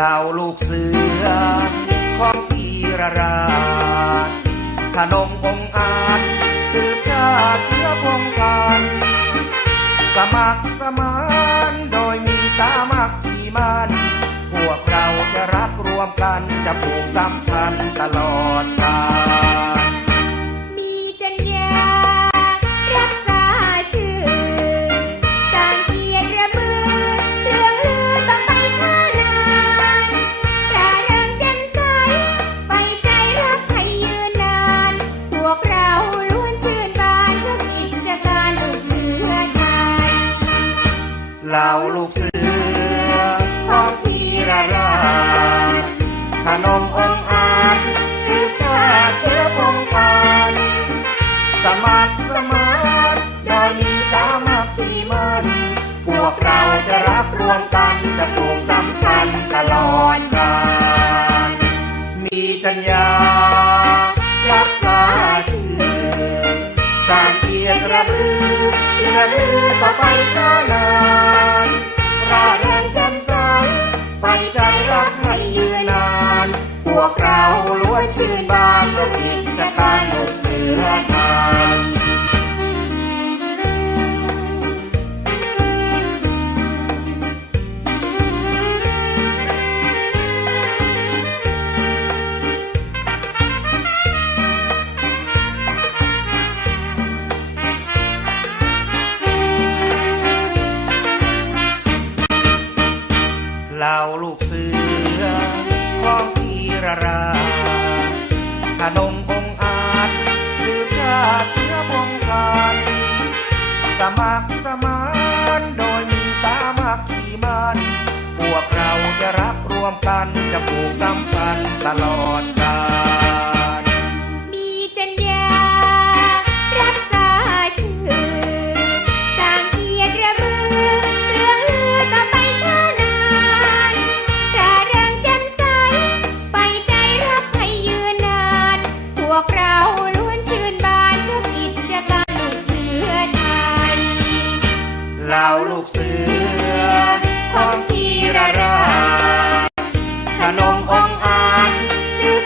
เหล่าลูกเสือ ของพีระราชขนมองอาจสืบชาเชื้อพงกันสมัครสมานโดยมีสามัคคีมันพวกเราจะรักรวมกันจะผูกสัมพันธ์ตลอดกาล เหล่าลูกเสือของพีระราชขนมองค์อาจสืบชาเชื้อพงกันสมัครสมานโดยมีสามัคคีมันพวกเราจะรักรวมกันจะปลูกสัมพันธ์ตลอดกาลมีจัญญารักษาชื่อสร้างเกียรติระลือ เลือลือต่อไปช้านานร่าเริงแจ่มใสไปใจรักให้ยืนนาน พวกเราล้วนชื่นบานด้วยกิจการลูกเสือไทย สมัครสมานโดยมีสามัคคีมันพวกเราจะรักรวมกันจะผูกสัมพันธ์ตลอดกาลมีจัญญารักษาชื่อสร้างเกียรติระบือเรื่องลือต่อไปช้านานราเริงแจ่มใสไปใจรักให้ยืนนาน พวกเรา เหล่าลูก